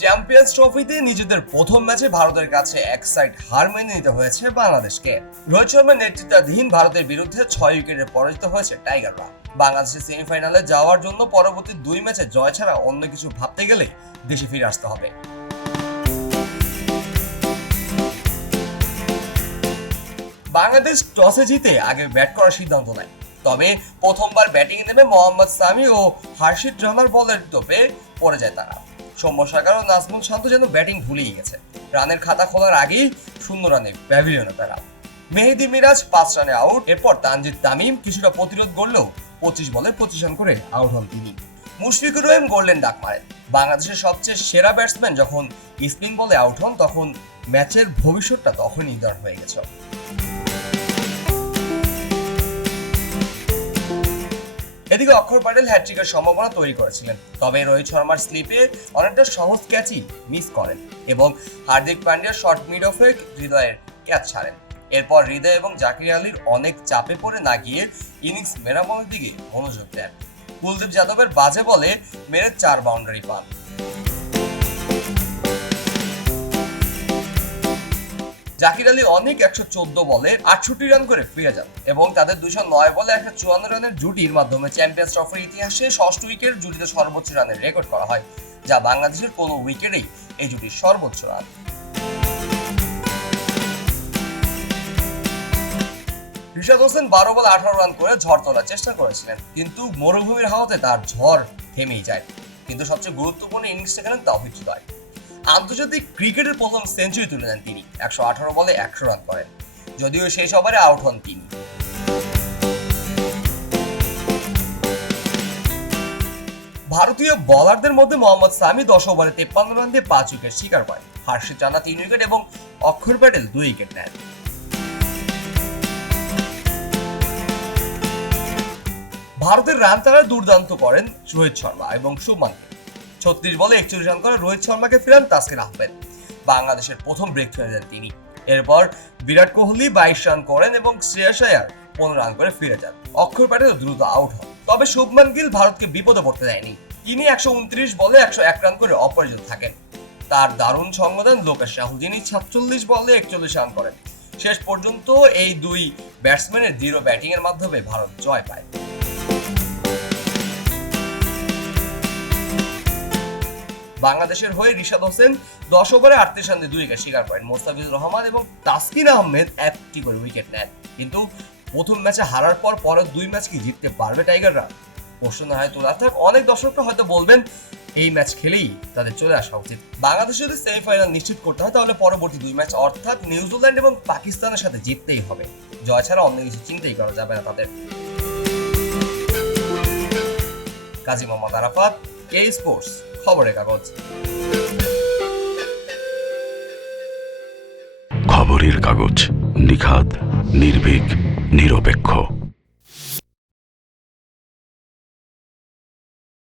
Champions ট্রফিতে নিজেদের প্রথম ম্যাচে ভারতের কাছে এক সাইড হার মেনে নিতে হয়েছে বাংলাদেশকে। রোহিত শর্মার নেতৃত্বাধীন ভারতের বিরুদ্ধে ছয় উইকেটে পরাজিত হয়েছে টাইগাররা। বাংলাদেশের সেমিফাইনালে যাওয়ার জন্য পরবর্তী দুই ম্যাচে জয় ছাড়া অন্য কিছু ভাবতে গেলে দেশে ফিরে আসতে হবে। বাংলাদেশ টসে জিতে আগে ব্যাট করার সিদ্ধান্ত নেয়। তবে প্রথমবার ব্যাটিং নেমে মোহাম্মদ সামি ও হার্ষিদ রানার বলের তোপে পড়ে যায় তারা। সাগর ও নাজমুল শান্ত যেন ব্যাটিং ভুলেই গেছে। রানের খাতা খোলার আগেই শূন্য রানে প্যাভিলিয়নে তারা। মেহেদি মিরাজ পাঁচ রানে আউট, এরপর তানজিদ তামিম কিছুটা প্রতিরোধ করলেও পঁচিশ বলে পঁচিশ রান করে আউট হন তিনি। মুশফিকুর রহিম গোল্ডেন ডাক মারেন। বাংলাদেশের সবচেয়ে সেরা ব্যাটসম্যান যখন স্পিন বলে আউট হন, তখন ম্যাচের ভবিষ্যৎটা তখন নির্ধারণ হয়ে গেছে। এদিকে অক্ষর প্যাটেল হ্যাট্রিকের সম্ভাবনা তৈরি করেছিলেন। তবে রোহিত শর্মার স্লিপে অনেকটা সহজ ক্যাচই মিস করেন এবং হার্দিক পান্ডিয়া শর্ট মিড অফে হৃদয়ের ক্যাচ ছাড়েন। এরপর হৃদয় এবং জাকির আলীর অনেক চাপে পড়ে না গিয়ে ইনিংস মেরামতের দিকে মনোযোগ দেন। কুলদীপ যাদবের বাজে বলে মেরে চার বাউন্ডারি পান। জাকির আলী অনেক একশো চোদ্দ বলে আটষট্টি রান করে ফিরে যান এবং তাদের দুশো নয় বলে একশো চুয়ান্ন রানের জুটির মাধ্যমে চ্যাম্পিয়ন্স ট্রফির ইতিহাসে ষষ্ঠ উইকেট জুটিতে সর্বোচ্চ রানের রেকর্ড করা হয়, যা বাংলাদেশের কোনো উইকেটেই এই জুটির সর্বোচ্চ রান। রিশাদ হোসেন বারো বলে আঠারো রান করে ঝড় তোলার চেষ্টা করেছিলেন, কিন্তু মরুভূমির হাওয়াতে তার ঝড় থেমেই যায়। কিন্তু সবচেয়ে গুরুত্বপূর্ণ ইনিংসটা খেলেন তাহিদ হৃদয় আন্তর্জাতিক ক্রিকেটের প্রথম সেঞ্চুরি তুলে নেন তিনি। একশো আঠারো বলে একশো রান করেন। যদিও শেষ ওভারে আউট হন তিনি। ভারতীয় বোলারদের মধ্যে মোহাম্মদ সামি দশ ওভারে তেপ্পান্ন রান দিয়ে পাঁচ উইকেট শিকার করেন। হার্ষিদ রানা তিন উইকেট এবং অক্ষর প্যাটেল দুই উইকেট নেন। ভারতের রান তারা দুর্দান্ত করেন রোহিত শর্মা এবং শুভমান। ছত্রিশ বলে একচল্লিশ রান করে রোহিত শর্মাকে ফেরান তাসকিন আহমেদ। বাংলাদেশের প্রথম ব্রেক ফেলে দেন তিনি। এরপর বিরাট কোহলি বাইশ রান করেন এবং শ্রেয়াস আয়ার পনেরো রান করে ফিরে যান। অক্ষর প্যাটেল দ্রুত আউট হন। তবে শুভমান গিল ভারতকে বিপদে পড়তে দেয়নি। তিনি একশো উনত্রিশ বলে একশো এক রান করে অপরাজিত থাকেন। তার দারুণ সঙ্গ দেন লোকেশ রাহুল, যিনি সাতচল্লিশ বলে একচল্লিশ রান করেন। শেষ পর্যন্ত এই দুই ব্যাটসম্যানের দৃঢ় ব্যাটিংয়ের মাধ্যমে ভারত জয় পায়। বাংলাদেশের হয়ে রিশাদ হোসেন দশ ওভারে আটত্রিশ রান দুই উইকেট শিকার করেন। মোস্তাফিজুর রহমান এবং তাসকিন আহমেদ একটি করে উইকেট নেন। কিন্তু প্রথম ম্যাচে হারার পর পরের দুই ম্যাচ কি জিততে পারবে টাইগাররা? প্রশ্ন হয় তোলা। থাক অনেক দর্শকরা হয়তো বলবেন, এই ম্যাচ খেলেই তাদের চলে আসা উচিত। বাংলাদেশ যদি সেমিফাইনাল নিশ্চিত করতে হয়, তাহলে পরবর্তী দুই ম্যাচ অর্থাৎ নিউজিল্যান্ড এবং পাকিস্তানের সাথে জিততেই হবে। জয় ছাড়া অন্য কিছু চিন্তাই করা যাবে না তাদের। কাজী মোহাম্মদ আরাফাত কে স্পোর্টস খবরের কাগজ। খবরের কাগজ নিখাত নির্ভীক নিরপেক্ষ।